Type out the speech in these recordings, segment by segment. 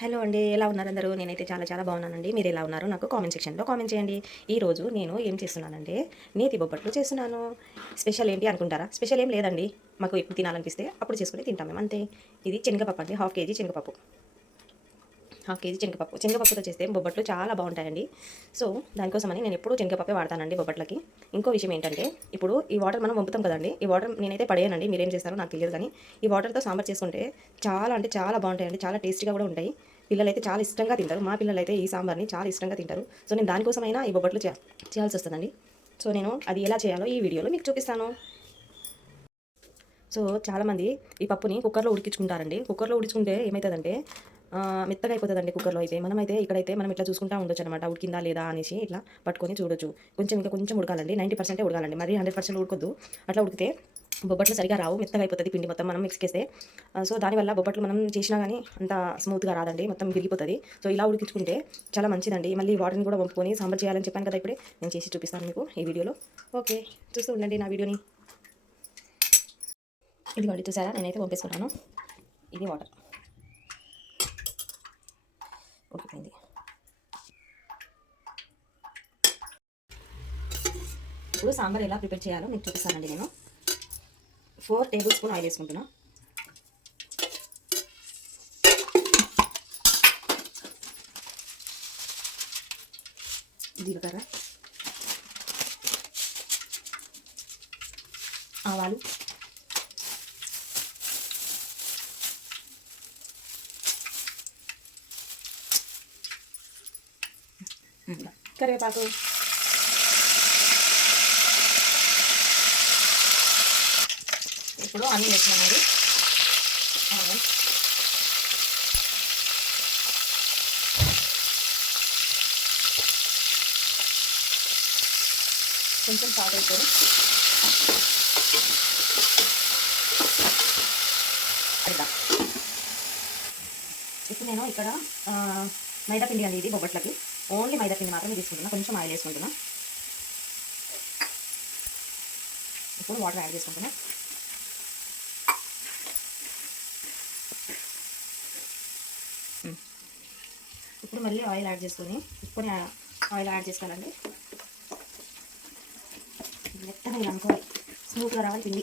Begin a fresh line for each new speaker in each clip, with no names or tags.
Hello అండి ఎలా ఉన్నారు అందరూ? నేనైతే చాలా చాలా బాగున్నానండి. మీరు ఎలా ఉన్నారు? నాకు కామెంట్ సెక్షన్లో కామెంట్ చేయండి. ఈ రోజు నేను ఏం చేస్తున్నానంటే నేతి బొబ్బట్లు చేస్తున్నాను. స్పెషల్ ఏంటి అనుకుంటారా? స్పెషల్ ఏం లేదండి. మాకు ఎప్పుడు తినాలనిపిస్తే అప్పుడు చేసుకుని తింటాం మేము అంతే ఇది శనగపప్పు అండి హాఫ్ కేజీ శనగపప్పు. హాఫ్ కేజీ శనగపప్పు. శనగపప్పుతో చేస్తే బొబ్బట్లు చాలా బాగుంటాయండి. సో దానికోసమని నేను ఎప్పుడూ శనగపప్పే వాడతానండి బొబ్బట్లకి. ఇంకో విషయం ఏంటంటే ఇప్పుడు ఈ వాటర్ మనం వంపుతాం కదండి ఈ వాటర్ నేనైతే పడేయనండి మీరేం చేస్తారో నాకు తెలియదు కానీ ఈ వాటర్తో సాంబార్ చేసుకుంటే చాలా అంటే చాలా బాగుంటాయండి చాలా టేస్టీగా కూడా ఉంటాయి. పిల్లలైతే చాలా ఇష్టంగా తింటారు. మా పిల్లలైతే ఈ సాంబార్ని చాలా ఇష్టంగా తింటారు. సో నేను దానికోసమైనా ఈ బొబ్బట్లు చే చేయాల్సి వస్తుందండి. సో నేను అది ఎలా చేయాలో ఈ వీడియోలో మీకు చూపిస్తాను. సో చాలామంది ఈ పప్పుని కుక్కర్లో ఉడికించుకుంటారండి. కుక్కర్లో ఉడికించుకుంటే ఏమవుతుందంటే మెత్తగా అయిపోతుందండి కుక్కర్లో అయితే. మనమైతే ఇక్కడైతే మనం ఇట్లా చూసుకుంటా ఉండొచ్చు అనమాట ఉడికిందా లేదా అనేసి ఇట్లా పట్టుకొని చూడొచ్చు. కొంచెం ఇంకా కొంచెం ఉడకాలండి. నైంటీ పర్సెంటే ఉడకాలండి. మరి హండ్రెడ్ పర్సెంట్ ఉడకొద్దు. అట్లా ఉడికితే బొబ్బట్లు సరిగా రావు. మెత్తగా అయిపోతుంది పిండి మొత్తం మనం మిక్స్ చేస్తే. సో దానివల్ల బొబ్బట్లు మనం చేసినా కానీ అంత స్మూత్గా రాదండి. మొత్తం విరిగిపోతుంది. సో ఇలా ఉడికించుకుంటే చాలా మంచిదండి. మళ్ళీ వాటర్ని కూడా పంపుకొని సాంబార్ చేయాలని చెప్పాను కదా ఇప్పుడే. నేను చేసి చూపిస్తాను మీకు ఈ వీడియోలో. ఓకే. చూస్తూ ఉండండి నా వీడియోని. ఇదిగోండి చూసారా? నేనైతే పంపిస్తున్నాను ఇది వాటర్. ఉడికిపోయింది ఇప్పుడు సాంబార్ ఎలా ప్రిపేర్ చేయాలో మీకు చూపిస్తానండి నేను. ఫోర్ టేబుల్ స్పూన్ ఆయిల్ వేసుకుంటున్నా. జీలకర్ర. ఆవాలు. కరివేపాకు. ఇప్పుడు అన్నీ వేసినామండి కొంచెం సాల్ట్ వేసుకొని ఇప్పుడు నేను ఇక్కడ మైదా పిండి అనేది బొబ్బట్లకి ఓన్లీ మైదా పిండి మాత్రమే తీసుకుంటున్నా. కొంచెం ఆయిల్ వేసుకుంటున్నా. ఇప్పుడు వాటర్ యాడ్ చేసుకుంటున్నా. ఇప్పుడు మళ్ళీ ఆయిల్ యాడ్ చేసుకొని ఇప్పుడు ఆయిల్ యాడ్ చేసుకోవాలండి. మెత్తగా ఇలా అనుకోవాలి. స్మూత్గా రావాలి పిండి.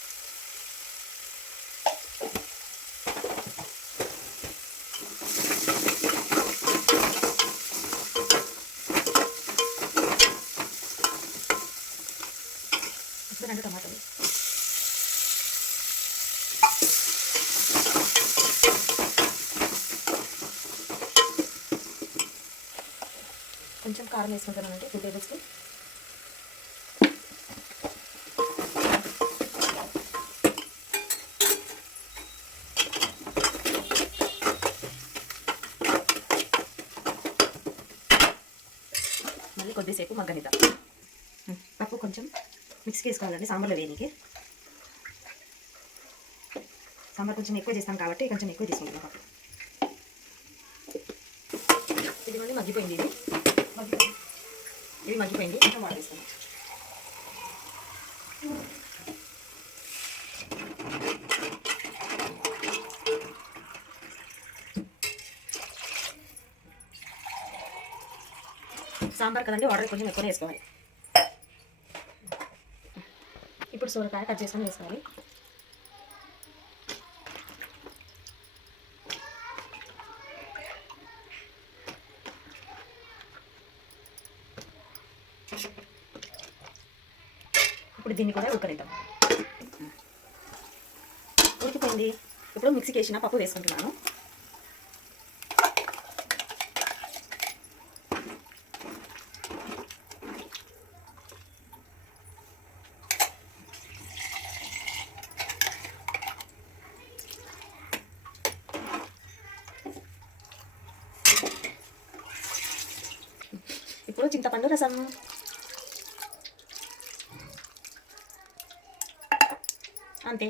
కొంచెం కారం వేసుకుంటానండి టూ టేబుల్ స్పూన్. మళ్ళీ కొద్దిసేపు మగ్గనిద్దాం. పప్పు కొంచెం మిక్స్కి చేసుకోవాలండి సాంబార్లో వేయనికి. సాంబార్ కొంచెం ఎక్కువ చేస్తాం కాబట్టి కొంచెం ఎక్కువ తీసుకుంటున్నాం పప్పు. ఇది మళ్ళీ మగ్గిపోయింది ఇది. ఇది మగ్గిపోయింది కొంచెం వాటర్ వేసుకున్నాం సాంబార్ కదండి వాటర్ కొంచెం ఎక్కువ వేసుకోవాలి. ఇప్పుడు సోరకాయ కట్ చేసుకొని వేసుకోవాలి. దీన్ని కూడా ఉడకనిద్దాం. ఉడికిపోయింది. ఇప్పుడు మిక్సీకి వేసిన పప్పు వేసుకుంటున్నాను. ఇప్పుడు చింతపండు రసం. అంతే.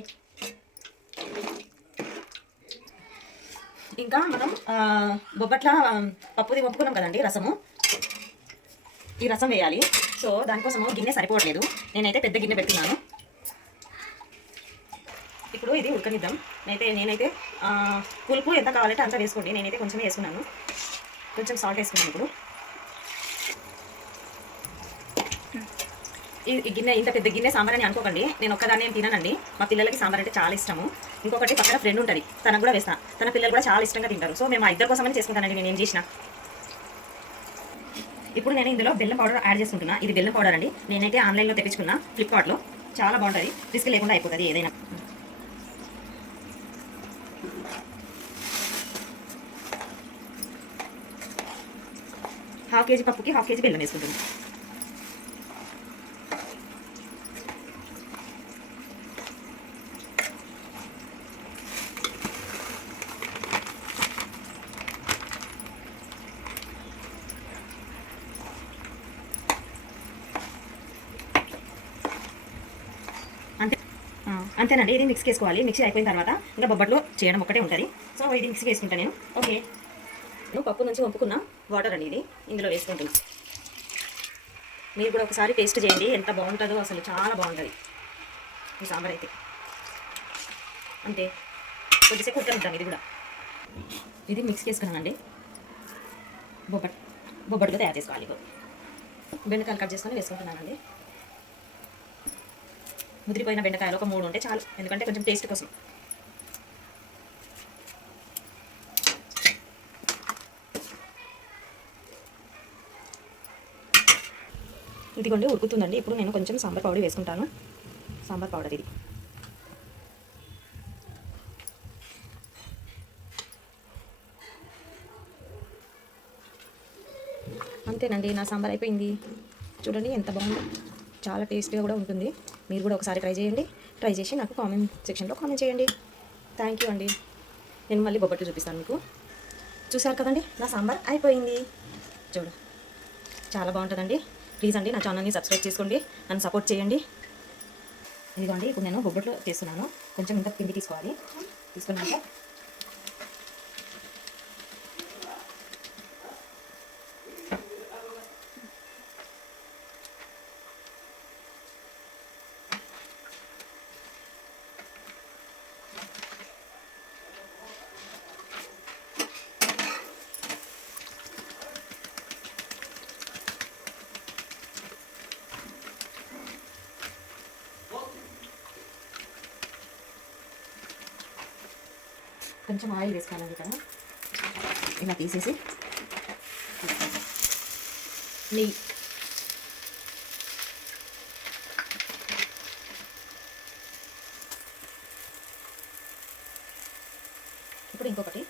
ఇంకా మనం బొబ్బట్ల పప్పుది వంపుకున్నాం కదండి రసము. ఈ రసం వేయాలి. సో దానికోసము గిన్నె సరిపోవట్లేదు. నేనైతే పెద్ద గిన్నె పెట్టుకున్నాను ఇప్పుడు ఇది ఉడకనిద్దాం. నేనైతే నేనైతే పులుపు ఎంత కావాలంటే అంత వేసుకోండి. నేనైతే కొంచెమే వేసుకున్నాను. కొంచెం సాల్ట్ వేసుకున్నాను ఇప్పుడు. ఈ గిన్నె ఇంత పెద్ద గిన్నె సాంబార్ అని అనుకోకండి. నేను ఒక్కదాన్ని ఏం తిననండి. మా పిల్లలకి సాంబార్ అంటే చాలా ఇష్టము. ఇంకొకటి పక్కన ఫ్రెండ్ ఉంటుంది. తనకు కూడా వేస్తాను తన పిల్లలు కూడా చాలా ఇష్టంగా తింటారు. సో మేము ఆ ఇద్దరు కోసమని చేసుకుంటానండి. నేను ఏం చేసిన. ఇప్పుడు నేను ఇందులో బెల్లం పౌడర్ యాడ్ చేసుకుంటున్నా. ఇది బెల్లం పౌడర్ అండి. నేనైతే ఆన్లైన్లో తెప్పించుకున్నా. ఫ్లిప్కార్ట్లో చాలా బాగుంటుంది. రిస్క్ లేకుండా అయిపోతుంది ఏదైనా. హాఫ్ కేజీ పప్పుకి హాఫ్ కేజీ బెల్లం వేసుకుంటుంది అంతే ఆ, అంతేనండి ఇది మిక్స్ చేసుకోవాలి. మిక్సీ అయిపోయిన తర్వాత ఇంకా బొబ్బట్లు చేయడం ఒకటే ఉంటుంది. సో ఇది మిక్స్ వేసుకుంటా నేను. ఓకే నేను పప్పు నుంచి వంపుకున్న. వాటర్ అండి ఇది ఇందులో వేసుకుంటుంది మీరు కూడా ఒకసారి టేస్ట్ చేయండి. ఎంత బాగుంటుందో అసలు చాలా బాగుంటుంది. ఈ సాంబార్ అయితే. అంతే. కొద్దిసేపు ఉడకనిద్దాం ఇది కూడా. ఇది మిక్స్ చేసుకున్నానండి. బొబ్బట్ బొబ్బట్టుగా తయారు చేసుకోవాలి ఇప్పుడు. బెండకాయలు కట్ చేసుకొని వేసుకుంటున్నానండి. ముదిరిపోయిన బెండకాయలు ఒక మూడు ఉంటే చాలు. ఎందుకంటే కొంచెం టేస్ట్ కోసం. ఇదిగోండి ఉడుకుతుందండి. ఇప్పుడు నేను కొంచెం సాంబార్ పౌడర్ వేసుకుంటాను. సాంబార్ పౌడర్ ఇది. అంతేనండి నా సాంబార్ అయిపోయింది. చూడండి ఎంత బాగుందో. చాలా టేస్టీగా కూడా ఉంటుంది. మీరు కూడా ఒకసారి ట్రై చేయండి. ట్రై చేసి నాకు కామెంట్ సెక్షన్లో కామెంట్ చేయండి. థ్యాంక్ యూ అండి. నేను మళ్ళీ బొబ్బట్లు చూపిస్తాను మీకు. చూసారు కదండి? నా సాంబార్ అయిపోయింది. చూడు. చాలా బాగుంటుందండి. ప్లీజ్ అండి నా ఛానల్ని సబ్స్క్రైబ్ చేసుకోండి. నన్ను సపోర్ట్ చేయండి. ఇదిగోండి ఇప్పుడు నేను బొబ్బట్లు చేస్తున్నాను. కొంచెం ఇంత పిండి తీసుకోవాలి. తీసుకున్నాక కొంచెం ఆయిల్ వేసుకోవాలి ఇక్కడ ఇలా తీసేసి. నెయ్యి. ఇప్పుడు ఇంకొకటి.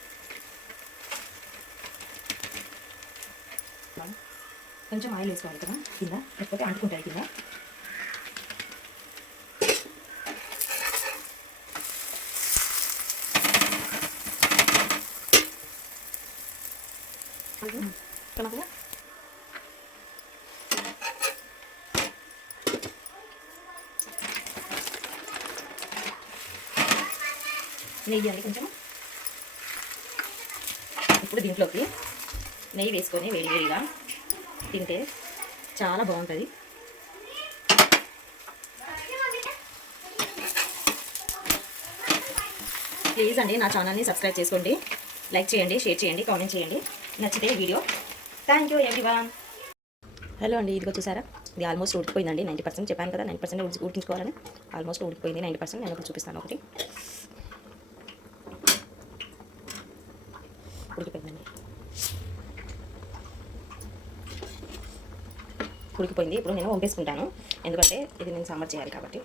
కొంచెం ఆయిల్ వేసుకోవాలి కదా కింద లేకపోతే అంటుకుంటాయి కింద. Kenapa నెయ్యి అండి కొంచెం ఇప్పుడు దీంట్లోకి నెయ్యి వేసుకొని వేడి వేడిగా తింటే చాలా బాగుంటుంది. ప్లీజ్ అండి నా ఛానల్ని సబ్స్క్రైబ్ చేసుకోండి. లైక్ చేయండి షేర్ చేయండి కామెంట్ చేయండి. నచ్చితే video thank you everyone hello అండి ఇదిగో చూసారా? ఇది ఆల్మోస్ట్ ఉడికిపోయిందండి నైంటీ పర్సెంట్ చెప్పాను కదా నైంటీ పర్సెంట్ ఉడికించుకోవాలని ఆల్మోస్ట్ ఉడికిపోయింది నైంటీ పర్సెంట్ నేను ఒకటి చూపిస్తాను ఒకటి. ఉడికిపోయిందండి. ఉడికిపోయింది. ఇప్పుడు నేను వంపేసుకుంటాను. ఎందుకంటే ఇది నేను సాంబార్ చేయాలి కాబట్టి.